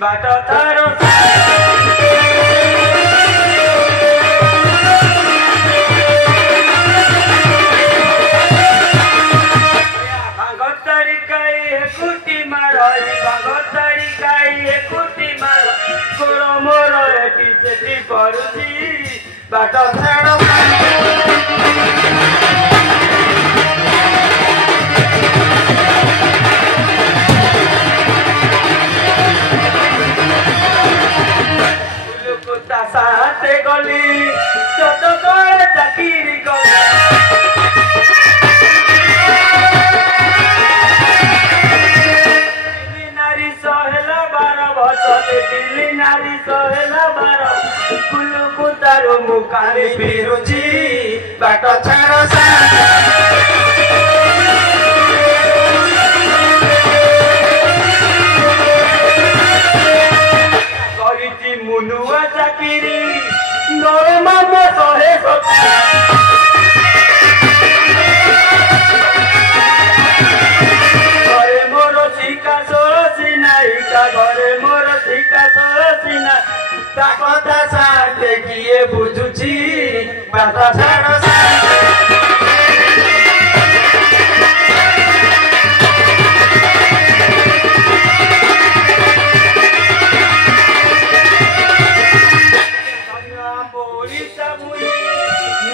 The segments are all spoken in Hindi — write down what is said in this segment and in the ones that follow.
बाट तारो कुटी मार भागतारी काई कुटी मार गोर मोर एटी सेटी पड़ुची बाट छाड़ कुत्ता साथे गली चट करे चाकिरी गली दिल्ली नारी सोहेला बारो कुलु कुतारो मुकारे फिरुची बाट छाड़ करिची मुनुआ चाकिरी नरमा मो सोहे घरे मोर शिका सोसी नायिका घरे मोर शिका सोसी ना ता कथा साथे किए बुझुची बाट छाड़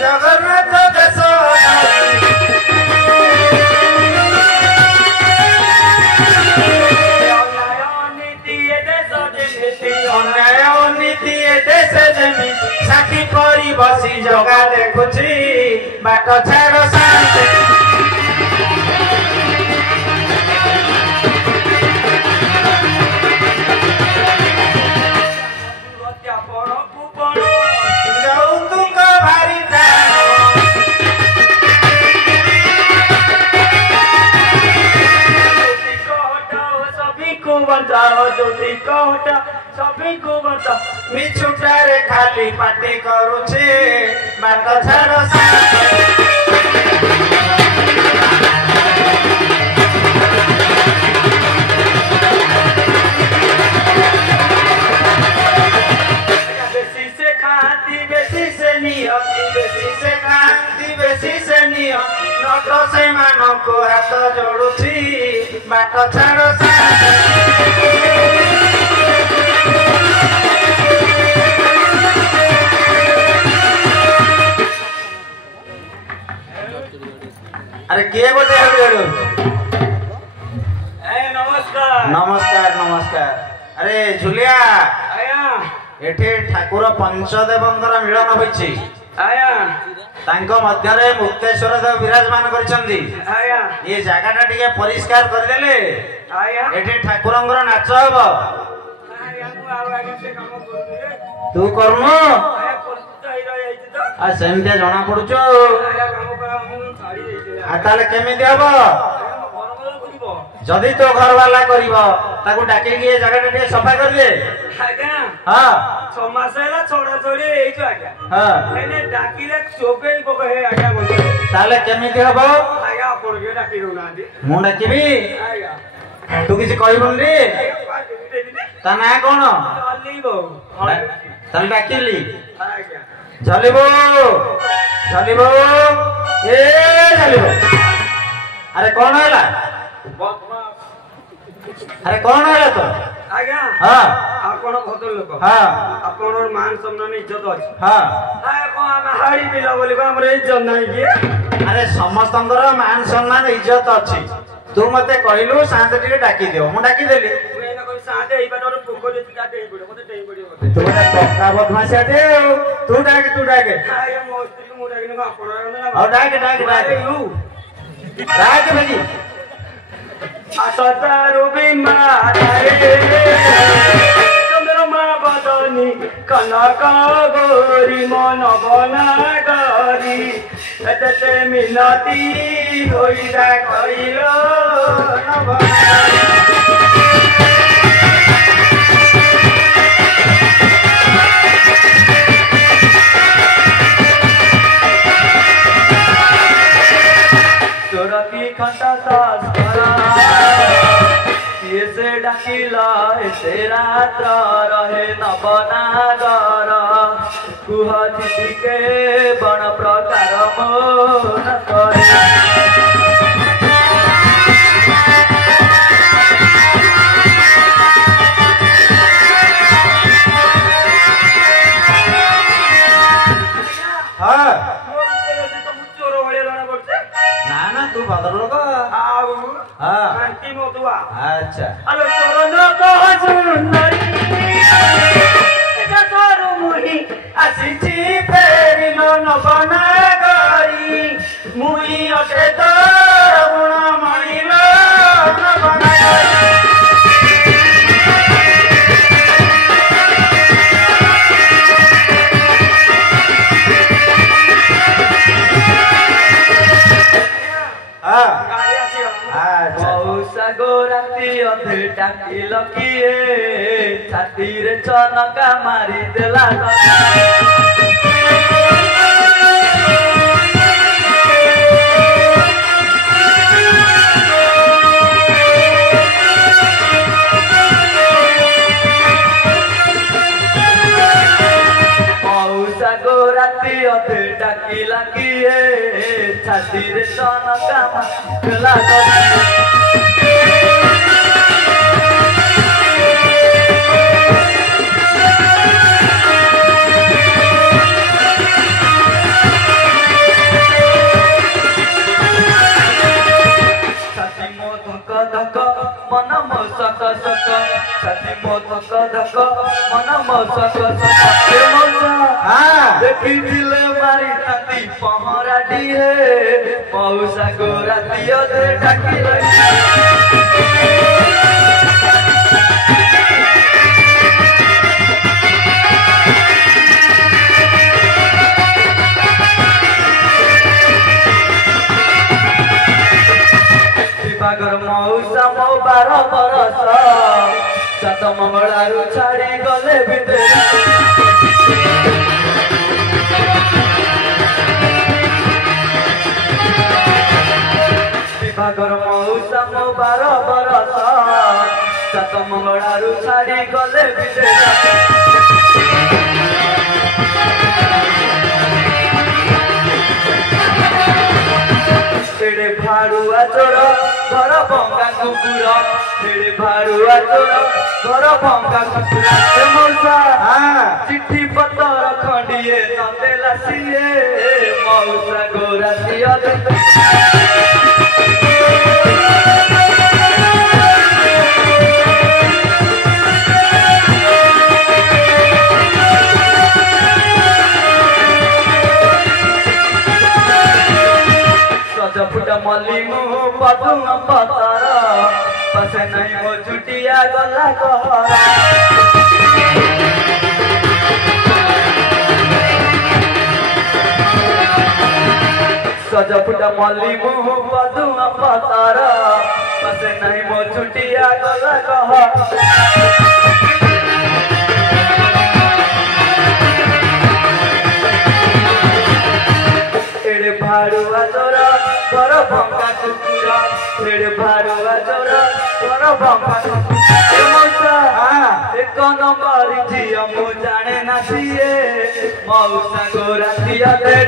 जगन्नाथ देश साथी करी बसी जगा देखुची बाट छाड़ शांति जाऊ तुमको भारी सभी को बचाओ ज्योति को हटा सभी को बचाओ मिछुटारे खाली पार्टी करुचे बाट छाड़ बेसी से खाती बेसी से नियति बेसी से खाती बेसी से नियम नट से मानव को हाथ जोड़ुची बाट छाड़ अरे किए गोटे नमस्कार नमस्कार नमस्कार अरे झुलिया एठी ठाकुर पंचदेवंकर मिलन होइछि तांको मध्यरे मुक्तेश्वर देव विराजमान करछन्ती ये जगहटा टिके परिष्कार कर देले एठी ठाकुरंकर नाच हबो तू करमु आ सेमते जणा पडुचो आ ताले केमिति हबो जदि तो घर वाला करिवो ताकू डाकी के जगह टे सफा कर दे आज्ञा हां 6 मास हैला छोड़ा छोड़ी एई जो आज्ञा हां एने डाकीले चोबे बगे हे आज्ञा बोल ताले केमिति हबो आज्ञा अपन के डाकी रोना दी मु डाकीबी आज्ञा तू किसी कहबन रे ता ना कोन चलीबो ताले डाकीली आज्ञा चलीबो चलीबो ए चलीबो अरे कौन हैला अरे कौन है तो आज्ञा हां आपण भद्र लोक हां आपण मान सम्मान इज्जत अछि हां आय को हम हाड़ी पिला बोली को हमरे इज्जत नाही के अरे समस्तंकर मान सम्मान इज्जत अछि तू मते कहलु शांत टिके डाकी दियो मु डाकी देली तू एना कोई शांत एई बाटर पोखर जे डाके एई पड़े मते टेई पड़ियो मते तू मते पक्का बदमाश आटे तू डाके हाय मो स्त्री को मु डाके न आपण आ डाके डाके भाई आसतारो बिमारे चंद्रमा बदनी कनक गोरी मन बना गरी एते मिनती होइरा कइलो खंडा सास ये से डाकिला केते रात्र रहे नवनागर कुह झिटिके बण प्रकार मन करे ना तू भद्र लोक अच्छा आलो चोर लोक सुंदरी मुही आसीची फेरिलो नवनागरी मुई अटे तोर गुण मणिलो नवनागरी गोराती अधे टाकिल किए छाती रे चनका मारी देला मौसा गोराती अधे टाकिल किए छाती रे चनका मारी देला मन मसक सक छाती मो धक धक मन मसक देखी दिल मारी ताती पहरा दिए मौसा गोराती अधे डाकी मौसा मो 12 बरस सात मंगलारू छाड़ी गले भितर विभागर मौसा मो 12 बरस सात मंगलारू छाड़ी गले भितर तेरे भाड़ुआ चोर घर भंगा कुकुर तेरे भाड़ुआ चोर घर भंगा कुकुर मौसा चिट्ठी पतर खंडिए नदेला सिए मौसा गोराती अधे फुट मल्ली मुँह पदुम पतर पसे नहीं मो चुटिया गला कहरा सज फुट मल्ली मुँह पदुम पतर पसे नहीं मो चुटिया गला कहरा एड़े भाड़ुआ चोरा घर भंगा कुकुर एड़े भाड़ुआ चोरा घर भंगा कुकुर मौसा एक नंबर झियो मु जाने ना सिए मौसा गोराती अधे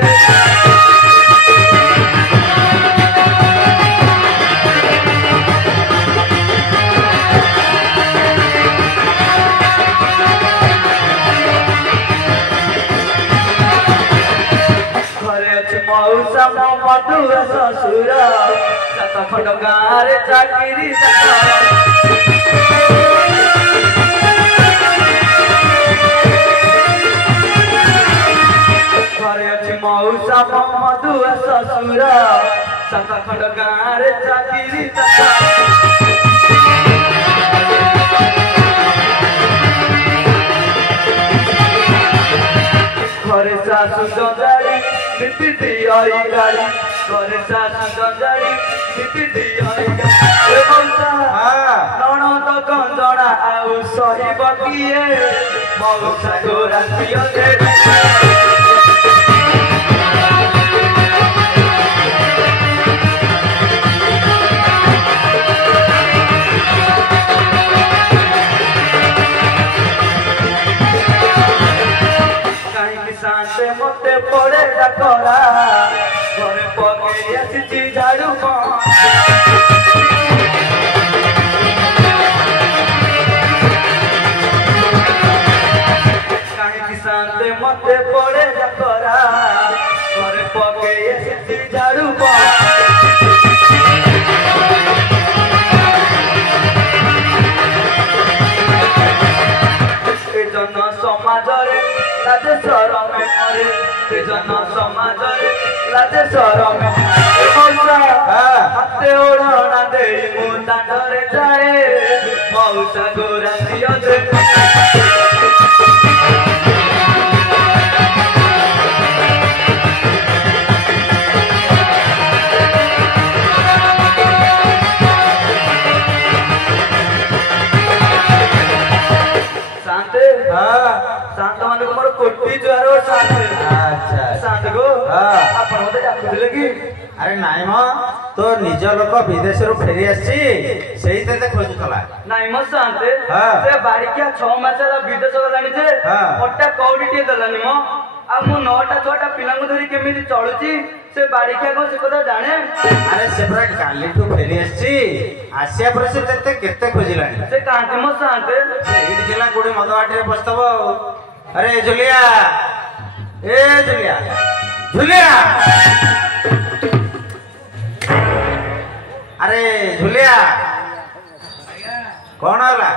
मौसा मो मधुर ससुर सात खंड गाँव चाकरी घरे अच्छी मौसा मो मधुर ससुर सात खंड गाँव चाकरी घरे सासू गंजाड़ी निपी आई गाड़ी घरे सासू गंजाड़ी निपी आई गाड़ी मौसा नणद गंजणा आउ सहिब किए मौसा गोराती अधे मते पड़े डकरा घरे पके आसी झाड़ू कहीं शांत मते पड़े डकरा घरे पके आसी झाड़ू जन समाजरे राजेश्वर में मरे जन समाजरे राजेश्वर में हाथे ओढ़ना दे मु दांडरे जाए मौसा गोरा दियते शांत माने को मोर कोटी ज्वार और शांत अच्छा शांत को आपण मते डाकुले कि अरे नाइ म तो निज लोक विदेश रो फेरी आसी सेही ते खोजुतला नाइ म शांत से बारिका 6 मासला विदेश गलानी जे मोटा कौडीटी दलानी म आ मु 9टा 6टा पिला को धरी केमिति चलुची से बारिका को से कदा जाने अरे से पूरा काली ठु फेरी आसी आसिया पर से ते केते खोजिलानी से कांते म शांत से इट जिला कोडी मदवाटी रे बस्तव अरे जुलिया ए जुलिया जुलिया अरे जुलिया कौन होला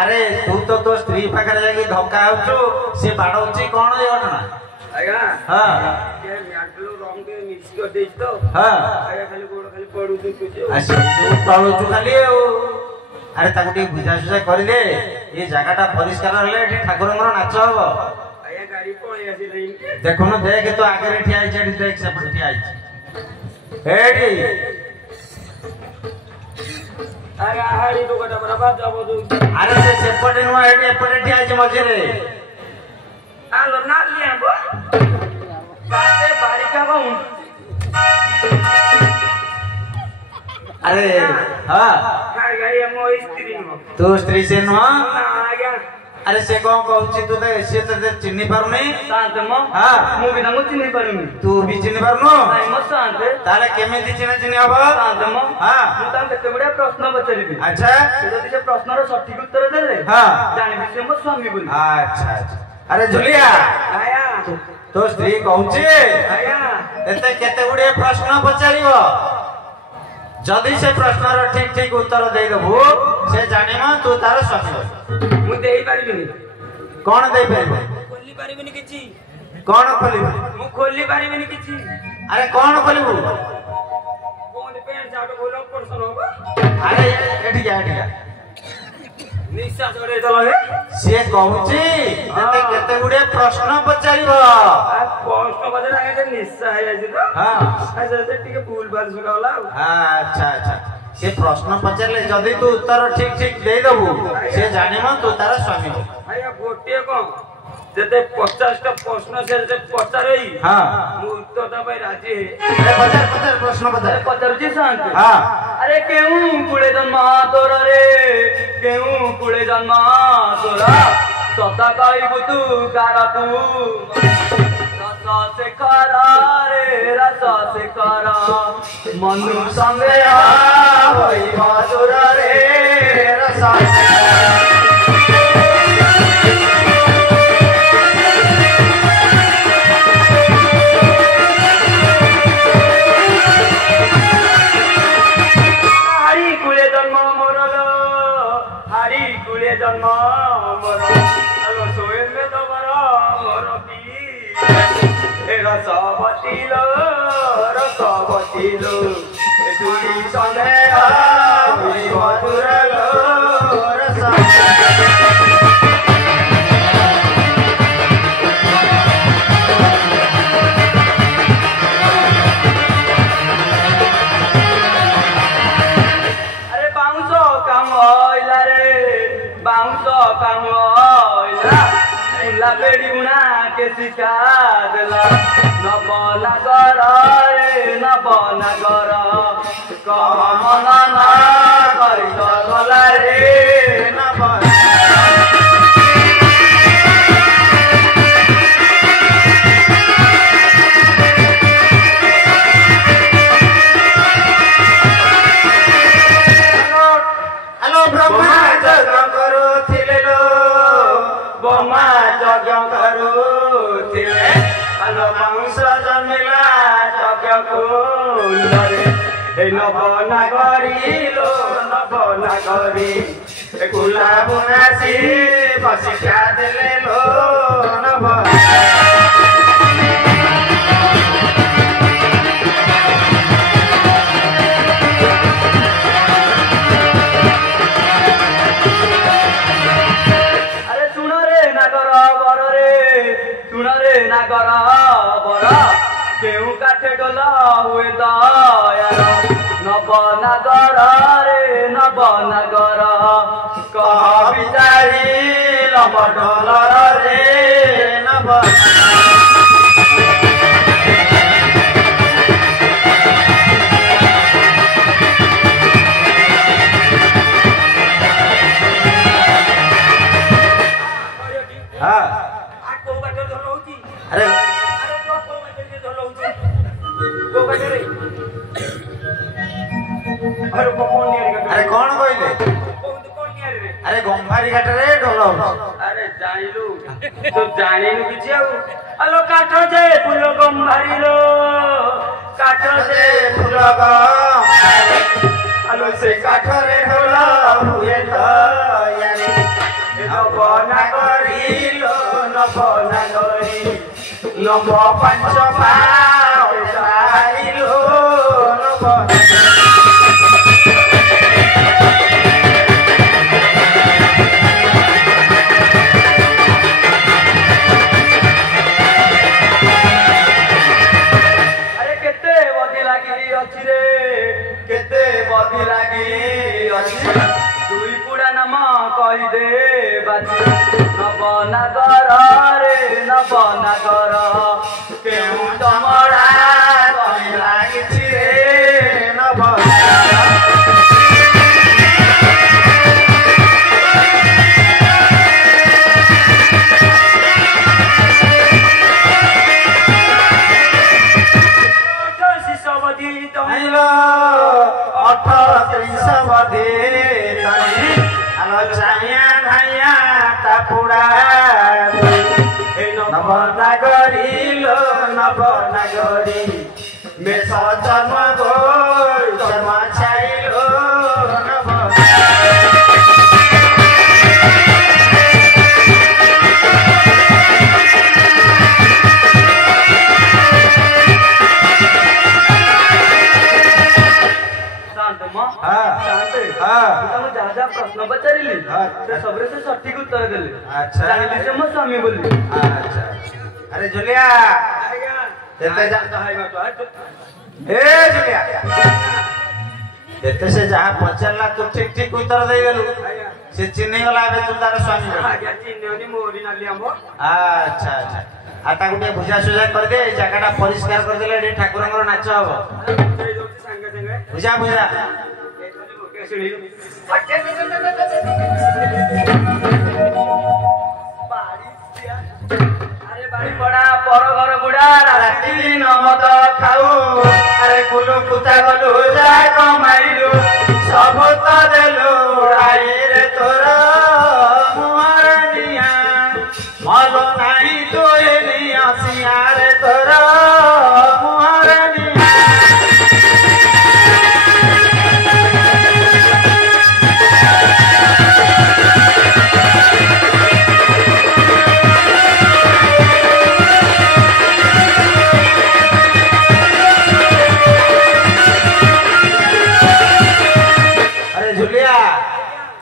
अरे तू तो स्त्री पाखरे जाके धक्का होछु से बाडौची कौन ए घटना आया हां के म्याटलो रंग के मिक्स कर देछ तो हां आया खाली गोड़ खाली पडू तू अच्छा तू पडू खाली अरे ताको टी बुझासुझा कर दे ये जगहटा परिष्कार रहले एठी ठाकुरंगर नाच हबो आया गाड़ी पळे आसी रही देखो न देख तो आगे रे ठिया आइछ देख से पड़ ठिया आइछ एडी आया हाड़ी तो कटा बराबर जाबो दू अरे से पड़े न एडी एपड़े ठिया आइछ मजे रे आलो ना लिया बो काटे बारिका को अरे हां हाय गाड़ी मो स्त्री न तू स्त्री से न आया अरे से कौन कहूची तू ते से ते चिन्नी पारुनी शांत म हां मु बिना मु चिन्ही पारुनी तू भी चिन्नी पारुनो नाइ म शांत ताले केमेति चिन्ह चिन्ह हबो शांत म हां मु तां केते बडा प्रश्न पचारिबी अच्छा जदि से प्रश्नर सठिक उत्तर देले हां जानिबी से मो स्वामी बोली अच्छा अच्छा अरे जुलिया आया तो स्त्री कहूची आया एते केते गुडे प्रश्न पचारिबो जदि से प्रश्नर ठीक ठीक उत्तर देई दबु से जानिमा तू तार स्वामी मु देई पारिबिनी कौन दे पारिबे खोली पारिबिनी किछि कौन खोलिबे मु खोली पारिबिनी किछि अरे कौन खोलिबु कोन पेन जाडो बोलो पर्सन होबा अरे एठी जा निश्वास करे चलो हे से कहूची एते केते गुडे प्रश्न पचारिबो आ प्रश्न बजे आगे निश्चय है आजी तो हां ऐसे टिके भूल भाल सुनावला अच्छा अच्छा से प्रश्न पचारले जदि तू उत्तर ठीक ठीक देई दबु से जानिमा तू तार स्वामी हो आया गोटे को जते 50टा प्रश्न से जे पचारई हां मु उत्तरटा भाई राजी है अरे पचार प्रश्न पचार पचारजी शांत हां अरे केहू कुळे जन्म तोर रे केहू कुळे जन्म तोरा सता काई तू कारा तू रस से खारा रे रस से खारा मनु संगे होई मधुर रे रस से हारी कुळे जन्म मोरलो हारी कुळे जन्म मोर आलो सोएल में तोरा मोर की ए रसवतीलो ए दुरी संगे होई मधुर रस बेड़ी गुना के सिखा देला न बना कर रे न बना कर कम मना ना करी तो गला रे न बना ब्रह्मा यज्ञ करुथिले लो ब्रह्मा यज्ञ करुथिले आलो वंश जन्मिला यज्ञ कुंडरे ए नवनागरी लो नवनागरी कुला बुनासी बसिखा देले लो नव नागर बर केउ काठे डोला हुए दयार नवनागर रे नवनागर कह बिचारी लम डोलर रे नव अरे कौन कहले अरे गंभारी घाट रे ढोल अरे जानिलु तो जानिलु किछि आलो काठ जे फूल गंभारी लो काठ जे फूल गंभारी आलो से काठ रे ढोल हुए दयारे नवनागरी लो नवनागरी नव पंच पाई लो नव कहीदे बाजी नवनागर रे नवनागर केउ तमरा कही लागिछि रे नवनागर शिशवदी तमिल 38 बधे चाया धाया तापुड़ा नवनागरी लो नवनागरी मेष जन्म गो जन्म छाइलो प्रश्न पचारिली सबरे से सठिक उत्तर देले अच्छा जानिली से मो स्वामी बोली अच्छा अरे जुलिया एते जा ए जुलिया एते से जहां पचारला तू ठीक ठीक उत्तर दे गेलु से चिन्ह गला बे तू तार स्वामी बोली आज्ञा चिन्हनी मोरी नाली हमो अच्छा अच्छा आता गुटे बुझा सुझा कर दे जगहटा परिष्कार कर देले एडी ठाकुरंगर नाच हबो संगे संगे बुझा बुझा अरे बाड़ी पड़ा पर घर बुढ़ा राति दिन मद खाऊ अरे कुलु कुता गलु जा कमाइलु सब तो देलु उड़ाई रे तोर मुहर निया मल नाही तोए निया सिया रे तोर मुहर निया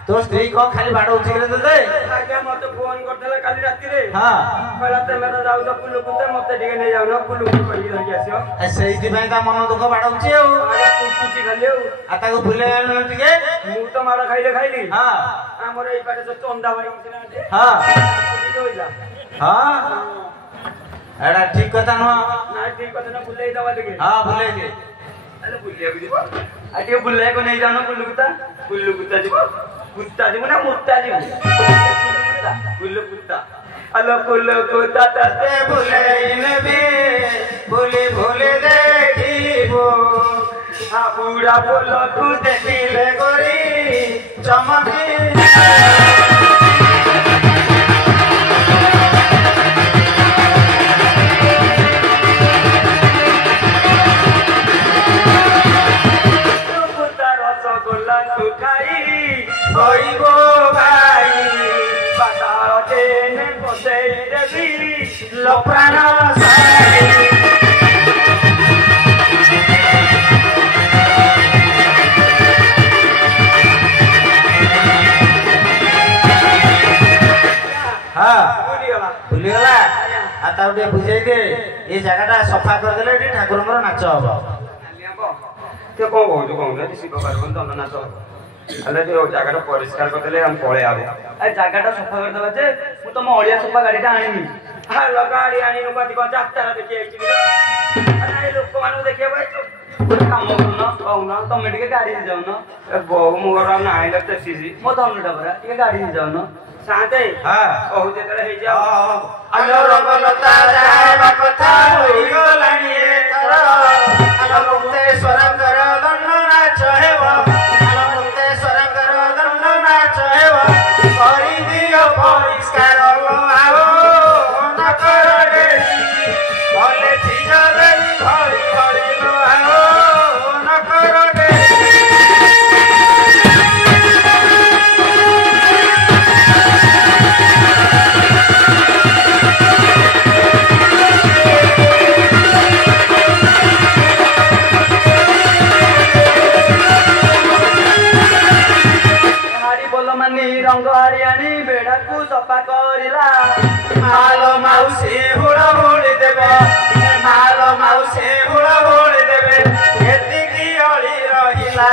तो स्त्री को खाली बाड़ उठी रे दे आज्ञा मते फोन करथले काली राती रे हां कहला ते मेरा जाउ जा कुलु कुते मते ठीक नै जाउ न कुलु कुते कहि रहि आसियो ए सेही दिबे ता मन दुख बाड़ उठी आ कुटी खाली आ ताको भूले न टिके मु तो मार खाइले हां हमर एई पाटे तो चंदा भाई छिना हां कुटी होइला हां एडा ठीक कथा न ना ठीक कथा न भूले दवा देगे हां भूले दे अरे भूले भी आटे भूले को नै जानो कुलु कुत्ता जीव कुत्ता जीव ना मुत्ता जीव कुल्लू कुत्ता अलो कुल्लू कुत्ता तते भूले इनबे भूले भूले देखिबो आ पूरा बोलो तू देखिले गोरी ଚମକି রসগোল্লা তু খাই କହିବ ଭାଇ বাতার ট্রেনে বসেই দেবি ଲୋ ପ୍ରାଣ ସାଇ ଭୁଲିଗଲା ଆଉ ତାକୁ ଟିକେ ବୁଝେଇ ଦେ ଏ ଜାଗାଟା ସଫା କରିଦେଲେ ଏଠି ଠାକୁରଙ୍କର ନାଚ ହବ ତୁ କଣ କହୁଛୁ କହୁଛୁ ଶିବ ପାର୍ବତୀ ଦଣ୍ଡ ନାଚ ହେଲେ ଯୋଉ ଜାଗାଟା ପରିଷ୍କାର କରିଦେଲେ ଆମେ ପଳେଇ ଆବ ଏ ଜାଗାଟା ସଫା କରିଦେବା ଯେ ମୁଁ ତମ ଅଳିଆ ସଫା ଗାଡିଟା ଆଣିନି ଗାଡି ଆଣିନୁ କଣ ଯାତ୍ରା ଦେଖି ଆଇଛି ଏ ଲୋକମାନଙ୍କୁ ଦେଖିବାକୁ ଆଇଛୁ ଗୋଟେ କାମ କରୁନ କହୁନ ତମେ ଟିକେ ଗାଡି ଯାଉନ ବହୁ ମୋର ନାହିଁ ଦେଖିଛି ମୋ ଧନୁଟା ପରା ଟିକେ ଗାଡି ଯାଉନ ସାତେ କହୁ ଯେତେବେଳେ ହେଇଯାଉ ଆଲୋ ରଙ୍ଗଲତା ଯାଇବା କଥା ହୋଇଗଲାଣି ଏଥର ଆଲୋ ମୁକ୍ତେଶ୍ୱରଙ୍କର ଦଣ୍ଡ ନାଚ ହେବ ଆଲୋ ମୁକ୍ତେଶ୍ୱରଙ୍କର ଦଣ୍ଡ ନାଚ ହେବ କରିଦିଅ ପରିଷ୍କାର ଆଉ ନକର ଡେରି କଲେ ଠିକ ଦେବି ଘଳି ଘଳି ଆଉ ନକର ଡେରି ରଙ୍ଗ ହାରିଆଣି ବେଢାକୁ ସଫା କରିଲା ମାଲ ମାଉସୀ ହୁଳ ହୁଳି ଦେବ ମାଲ ମାଉସୀ ହୁଳ ହୁଳି ଦେବେ ଏତିକି ଅଳି ରହିଲା